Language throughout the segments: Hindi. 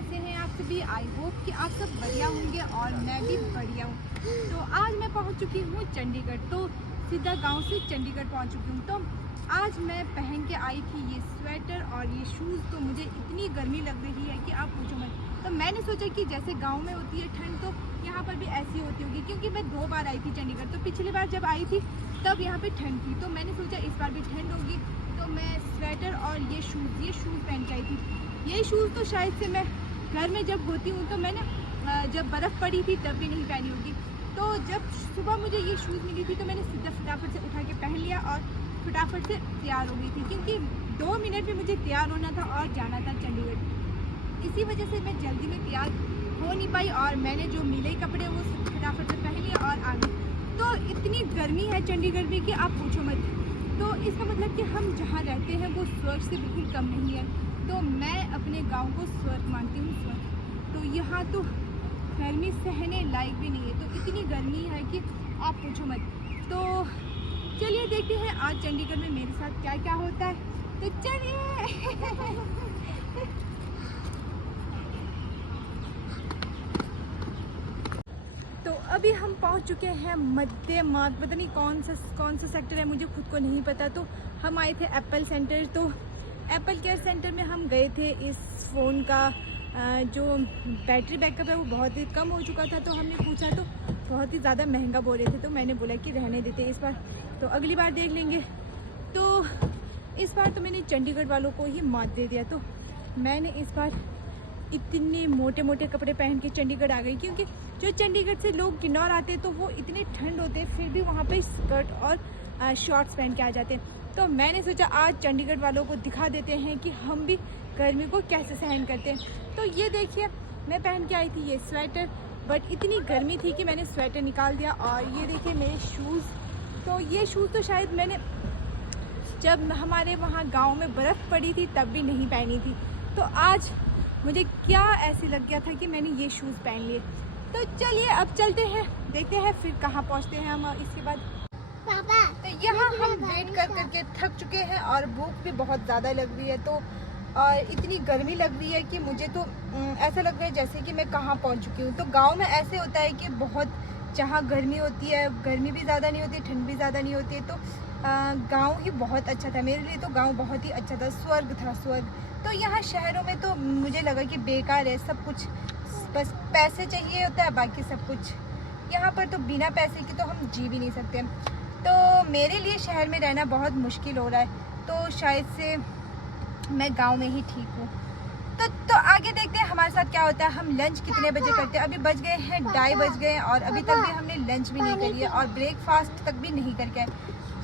कैसे हैं आप सभी। आई होप कि आप सब बढ़िया होंगे और मैं भी बढ़िया हूँ। तो आज मैं पहुँच चुकी हूँ चंडीगढ़। तो सीधा गांव से चंडीगढ़ पहुँच चुकी हूँ। तो आज मैं पहन के आई थी ये स्वेटर और ये शूज़। तो मुझे इतनी गर्मी लग रही है कि आप पूछो मत। तो मैंने सोचा कि जैसे गांव में होती है ठंड, तो यहाँ पर भी ऐसी होती होगी, क्योंकि मैं 2 बार आई थी चंडीगढ़। तो पिछली बार जब आई थी तब यहाँ पे ठंड थी, तो मैंने सोचा इस बार भी ठंड होगी। तो मैं स्वेटर और ये शूज़ पहन के आई थी। ये शूज़ तो शायद से मैं घर में जब होती हूँ तो मैंने जब बर्फ़ पड़ी थी तब भी नहीं पहनी होगी। तो जब सुबह मुझे ये शूज़ मिली थी तो मैंने सीधा फटाफट से उठा के पहन लिया और फटाफट से तैयार हो गई थी, क्योंकि 2 मिनट में मुझे तैयार होना था और जाना था चंडीगढ़। इसी वजह से मैं जल्दी में तैयार हो नहीं पाई और मैंने जो मिले कपड़े वो फटाफट से पहन लिए और आ गई। तो इतनी गर्मी है चंडीगढ़ में कि आप पूछो मत। तो इसका मतलब कि हम जहाँ रहते हैं वो स्वर्ग से बिल्कुल कम नहीं है। तो मैं अपने गांव को स्वर्ग मानती हूँ, स्वर्ग। तो यहाँ तो गर्मी सहने लायक भी नहीं है। तो इतनी गर्मी है कि आप पूछो मत। तो चलिए देखते हैं आज चंडीगढ़ में मेरे साथ क्या क्या होता है। तो चलिए तो अभी हम पहुंच चुके हैं मध्य मार्ग। पता नहीं कौन सा सेक्टर है, मुझे खुद को नहीं पता। तो हम आए थे एप्पल सेंटर। तो एप्पल केयर सेंटर में हम गए थे। इस फ़ोन का जो बैटरी बैकअप है वो बहुत ही कम हो चुका था। तो हमने पूछा तो बहुत ही ज़्यादा महंगा बोल रहे थे। तो मैंने बोला कि रहने देते इस बार, तो अगली बार देख लेंगे। तो इस बार तो मैंने चंडीगढ़ वालों को ही मात दे दिया। तो मैंने इस बार इतने मोटे मोटे कपड़े पहन के चंडीगढ़ आ गई, क्योंकि जो चंडीगढ़ से लोग किन्नौर आते हैं तो वो इतने ठंड होते हैं, फिर भी वहाँ पे स्कर्ट और शॉर्ट्स पहन के आ जाते हैं। तो मैंने सोचा आज चंडीगढ़ वालों को दिखा देते हैं कि हम भी गर्मी को कैसे सहन करते हैं। तो ये देखिए मैं पहन के आई थी ये स्वेटर, बट इतनी गर्मी थी कि मैंने स्वेटर निकाल दिया। और ये देखिए मेरे शूज़। तो ये शूज़ तो शायद मैंने जब हमारे वहाँ गाँव में बर्फ़ पड़ी थी तब भी नहीं पहनी थी। तो आज मुझे क्या ऐसे लग गया था कि मैंने ये शूज़ पहन लिए। तो चलिए अब चलते हैं, देखते हैं फिर कहाँ पहुँचते हैं हम इसके बाद। पापा तो यहाँ हम वेट कर करके थक चुके हैं और भूख भी बहुत ज़्यादा लग रही है। तो और इतनी गर्मी लग रही है कि मुझे तो ऐसा लग रहा है जैसे कि मैं कहाँ पहुँच चुकी हूँ। तो गाँव में ऐसे होता है कि बहुत जहाँ गर्मी होती है, गर्मी भी ज़्यादा नहीं होती, ठंड भी ज़्यादा नहीं होती है। तो गाँव ही बहुत अच्छा था मेरे लिए। तो गाँव बहुत ही अच्छा था, स्वर्ग था, स्वर्ग। तो यहाँ शहरों में तो मुझे लगा कि बेकार है सब कुछ, बस पैसे चाहिए होता है, बाकी सब कुछ। यहाँ पर तो बिना पैसे के तो हम जी भी नहीं सकते। तो मेरे लिए शहर में रहना बहुत मुश्किल हो रहा है। तो शायद से मैं गांव में ही ठीक हूँ। तो आगे देखते हैं हमारे साथ क्या होता है। हम लंच कितने बजे करते हैं। अभी बज गए हैं 2:30 बज गए हैं और अभी तक भी हमने लंच भी नहीं करी है और ब्रेकफास्ट तक भी नहीं करके आए।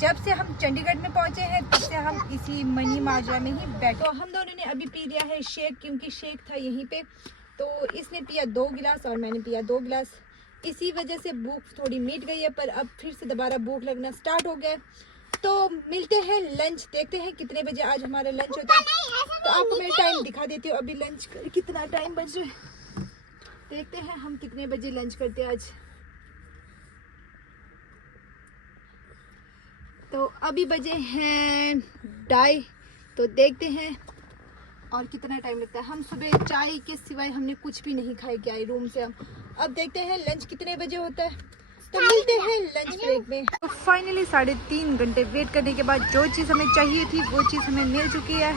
जब से हम चंडीगढ़ में पहुंचे हैं तब से हम इसी मनी माजरा में ही बैठे। तो हम दोनों ने अभी पी लिया है शेक, क्योंकि शेक था यहीं पे। तो इसने पिया 2 गिलास और मैंने पिया 2 गिलास। इसी वजह से भूख थोड़ी मिट गई है, पर अब फिर से दोबारा भूख लगना स्टार्ट हो गया है। तो मिलते हैं लंच, देखते हैं कितने बजे आज हमारा लंच होता है। तो आपको मैं टाइम दिखा देती हूँ, अभी लंच कितना टाइम बज रहा है, देखते हैं हम कितने बजे लंच करते हैं आज। तो अभी बजे हैं 2:30। तो देखते हैं और कितना टाइम लगता है। हम सुबह चाय के सिवाय हमने कुछ भी नहीं खाए के आए रूम से। हम अब देखते हैं लंच कितने बजे होता है। तो मिलते हैं लंच ब्रेक में। तो फाइनली 3.5 घंटे वेट करने के बाद जो चीज़ हमें चाहिए थी वो चीज़ हमें मिल चुकी है।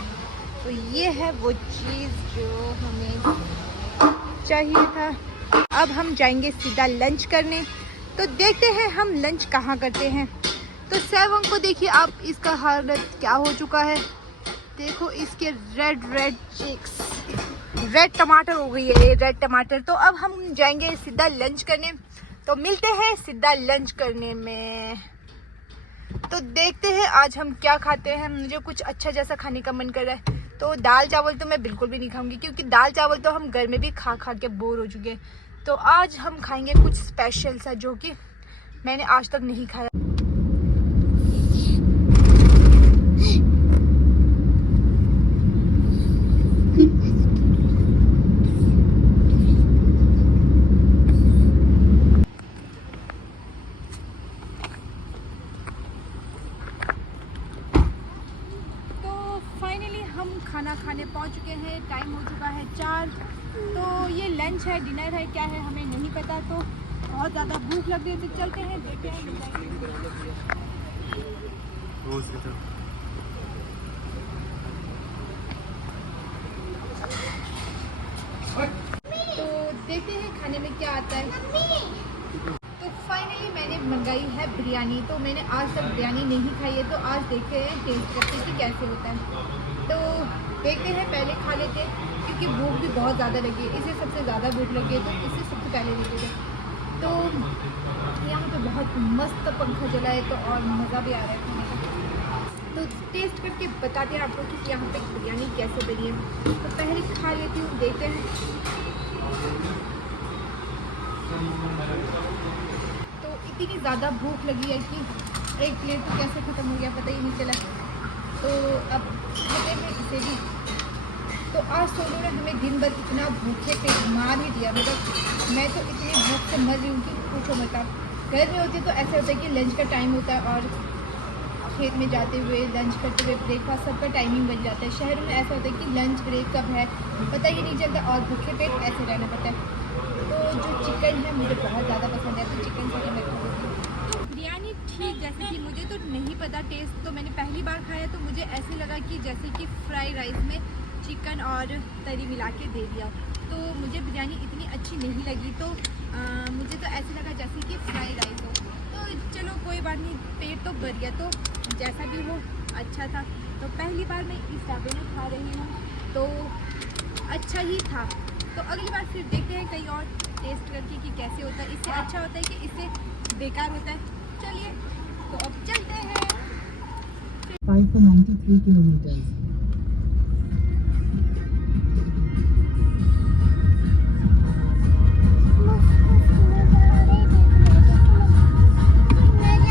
तो ये है वो चीज़ जो हमें चाहिए था। अब हम जाएंगे सीधा लंच करने। तो देखते हैं हम लंच कहाँ करते हैं। तो सेवंग को देखिए आप, इसका हालत क्या हो चुका है। देखो इसके रेड चिक्स, रेड टमाटर हो गई है ये, रेड टमाटर। तो अब हम जाएंगे सीधा लंच करने। तो मिलते हैं सीधा लंच करने में। तो देखते हैं आज हम क्या खाते हैं। मुझे कुछ अच्छा जैसा खाने का मन कर रहा है। तो दाल चावल तो मैं बिल्कुल भी नहीं खाऊंगी, क्योंकि दाल चावल तो हम घर में भी खा खा के बोर हो चुके हैं। तो आज हम खाएंगे कुछ स्पेशल सा जो कि मैंने आज तक नहीं खाया। खाना खाने पहुंच चुके हैं। टाइम हो चुका है 4। तो ये लंच है, डिनर है, क्या है हमें नहीं पता। तो बहुत ज़्यादा भूख लग रही है, तो चलते हैं देखते हैं। तो देखते हैं खाने में क्या आता है। तो फाइनली मैंने मंगाई है बिरयानी। तो मैंने आज तक बिरयानी नहीं खाई है, तो आज देखते हैं टेस्ट करके कि कैसे होता है। तो देखते हैं, पहले खा लेते हैं क्योंकि भूख भी बहुत ज़्यादा लगी है। इसे सबसे ज़्यादा भूख लगी है, तो इसे सबसे पहले लेते हैं। तो यहाँ पे बहुत मस्त पंखा जला है, तो और मज़ा भी आ रहा है खाने का। तो टेस्ट करके बताते हैं आपको कि यहाँ पे बिरयानी कैसे बनी है। तो पहले खा लेती हूँ, देखते हैं। तो इतनी ज़्यादा भूख लगी है कि एक प्लेट तो कैसे ख़त्म हो गया पता ही नहीं चला। तो अब खाते हैं इसे भी। तो आज सोनू ने हमें दिन भर इतना भूखे पे मार ही दिया। मतलब मैं तो इतनी भूख से मर रही हूँ कि पूछो मत आप। घर में होती तो ऐसे होता है कि लंच का टाइम होता है और खेत में जाते हुए लंच करते हुए ब्रेकफास्ट सबका टाइमिंग बन जाता है। शहर में ऐसा होता है कि लंच ब्रेक कब है पता ही नहीं चलता और भूखे पेट ऐसे रहना पड़ता है। तो जो चिकन है मुझे बहुत ज़्यादा पसंद है, तो चिकन से मैं खा लेती हूँ। बिरयानी ठीक जैसे कि मुझे तो नहीं पता टेस्ट, तो मैंने पहली बार खाया तो मुझे ऐसे लगा कि जैसे कि फ्राई राइस में चिकन और तरी मिला के दे दिया। तो मुझे बिरयानी इतनी अच्छी नहीं लगी। तो मुझे तो ऐसे लगा जैसे कि फ्राई राइस हो। तो चलो कोई बात नहीं, पेट तो भर गया, तो जैसा भी हो अच्छा था। तो पहली बार मैं इस ढाबे में खा रही हूँ, तो अच्छा ही था। तो अगली बार फिर देखते हैं कहीं और टेस्ट करके कि कैसे होता है। इससे अच्छा होता है कि इससे बेकार होता है। चलिए तो अब चलते हैं। 5 for 93 kilometers.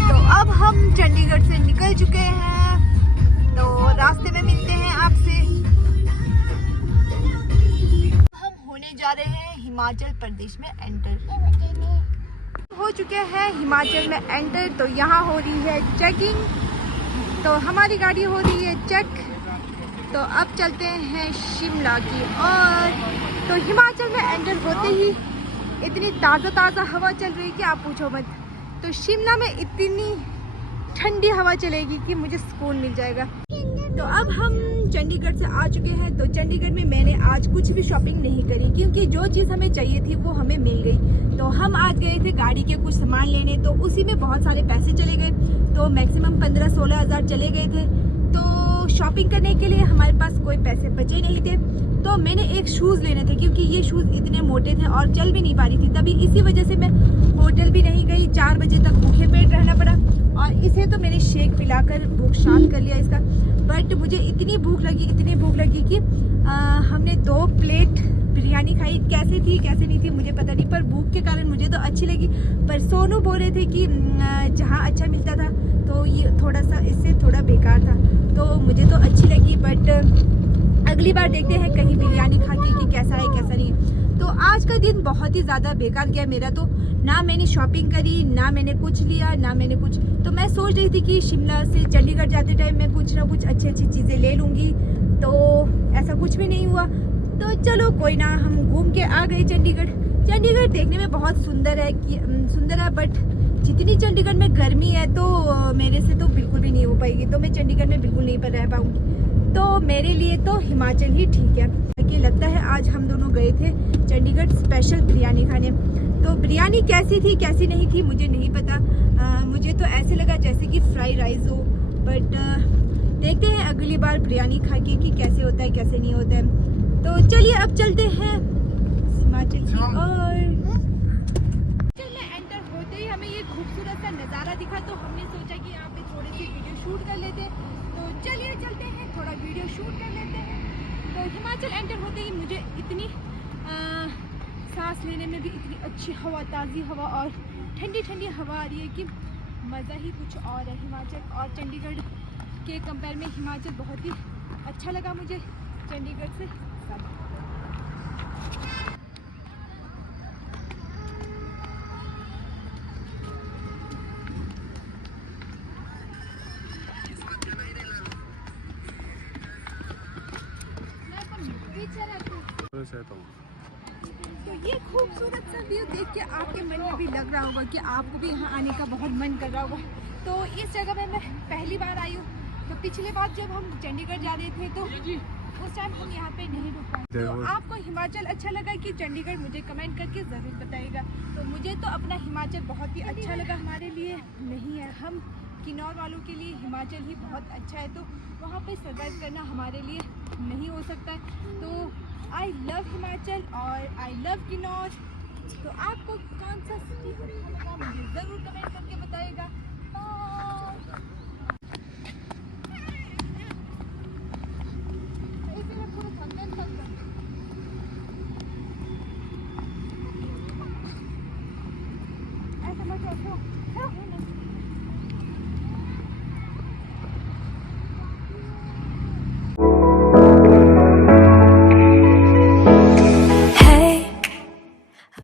तो अब हम चंडीगढ़ से निकल चुके हैं, तो रास्ते में मिलते हैं आपसे। हम होने जा रहे हैं हिमाचल प्रदेश में एंटर। हो चुके हैं हिमाचल में एंटर। तो यहाँ हो रही है चेकिंग, तो हमारी गाड़ी हो रही है चेक। तो अब चलते हैं शिमला की और। तो हिमाचल में एंटर होते ही इतनी ताज़ा हवा चल रही है कि आप पूछो मत। तो शिमला में इतनी ठंडी हवा चलेगी कि मुझे सुकून मिल जाएगा। तो अब हम चंडीगढ़ से आ चुके हैं। तो चंडीगढ़ में मैंने आज कुछ भी शॉपिंग नहीं करी क्योंकि जो चीज़ हमें चाहिए थी वो हमें मिल गई। तो हम आज गए थे गाड़ी के कुछ सामान लेने, तो उसी में बहुत सारे पैसे चले गए। तो मैक्सिमम 15-16 हज़ार चले गए थे। तो शॉपिंग करने के लिए हमारे पास कोई पैसे बचे नहीं थे। तो मैंने एक शूज़ लेने थे क्योंकि ये शूज़ इतने मोटे थे और चल भी नहीं पा रही थी। तभी इसी वजह से मैं होटल भी नहीं गई, 4 बजे तक भूखे पेट रहना पड़ा। और इसे तो मैंने शेक पिलाकर भूख शांत कर लिया इसका। बट मुझे इतनी भूख लगी कि हमने 2 प्लेट बिरयानी खाई। कैसे थी कैसे नहीं थी मुझे पता नहीं, पर भूख के कारण मुझे तो अच्छी लगी। पर सोनू बोल रहे थे कि जहाँ अच्छा मिलता था तो ये थोड़ा सा इससे थोड़ा बेकार था। तो मुझे तो अच्छी लगी, बट अगली बार देखते हैं कहीं बिरयानी खा के कि कैसा है कैसा नहीं है। तो आज का दिन बहुत ही ज़्यादा बेकार गया मेरा। तो ना मैंने शॉपिंग करी, ना मैंने कुछ लिया, ना मैंने कुछ। तो मैं सोच रही थी कि शिमला से चंडीगढ़ जाते टाइम मैं कुछ ना कुछ अच्छी चीज़ें ले लूँगी, तो ऐसा कुछ भी नहीं हुआ। तो चलो कोई ना, हम घूम के आ गए चंडीगढ़। चंडीगढ़ देखने में बहुत सुंदर है, बट जितनी चंडीगढ़ में गर्मी है तो मेरे से तो बिल्कुल भी नहीं हो पाएगी। तो मैं चंडीगढ़ में बिल्कुल नहीं पर रह पाऊँगी। तो मेरे लिए तो हिमाचल ही ठीक है। कि लगता है आज हम दोनों गए थे चंडीगढ़ स्पेशल बिरयानी खाने। तो बिरयानी कैसी थी कैसी नहीं थी मुझे नहीं पता। मुझे तो ऐसे लगा जैसे कि फ्राई राइस हो, बट देखते हैं अगली बार बिरयानी खा के कि कैसे होता है कैसे नहीं होता है। तो चलिए अब चलते हैं हिमाचल की और। एंटर होते ही हमें ये खूबसूरत सा नज़ारा दिखा, तो हमने सोचा कि यहाँ पे थोड़ी सी वीडियो शूट कर लेते हैं। तो चलिए चलते हैं, थोड़ा वीडियो शूट कर लेते हैं। तो हिमाचल एंटर होते ही मुझे इतनी सांस लेने में भी इतनी अच्छी हवा, ताज़ी हवा और ठंडी हवा आ रही है कि मज़ा ही कुछ और है। हिमाचल और चंडीगढ़ के कंपेयर में हिमाचल बहुत ही अच्छा लगा मुझे चंडीगढ़ से ज़्यादा। पीछे रहता हूँ। तो ये खूबसूरत सा व्यू देख के आपके मन में भी लग रहा होगा कि आपको भी यहाँ आने का बहुत मन कर रहा होगा। तो इस जगह में मैं पहली बार आई हूँ। तो पिछले बार जब हम चंडीगढ़ जा रहे थे तो उस टाइम हम यहाँ पे नहीं रुक पाए। तो आपको हिमाचल अच्छा लगा कि चंडीगढ़, मुझे कमेंट करके ज़रूर बताइएगा। तो मुझे तो अपना हिमाचल बहुत ही अच्छा लगा। हमारे लिए नहीं है, हम किन्नौर वालों के लिए हिमाचल ही बहुत अच्छा है। तो वहाँ पे सर्वाइव करना हमारे लिए नहीं हो सकता है। तो आई लव हिमाचल और आई लव किन्नौर। तो आपको कौन सा सिटी अच्छा लगा मुझे ज़रूर कमेंट करके बताइएगा। ऐसा मत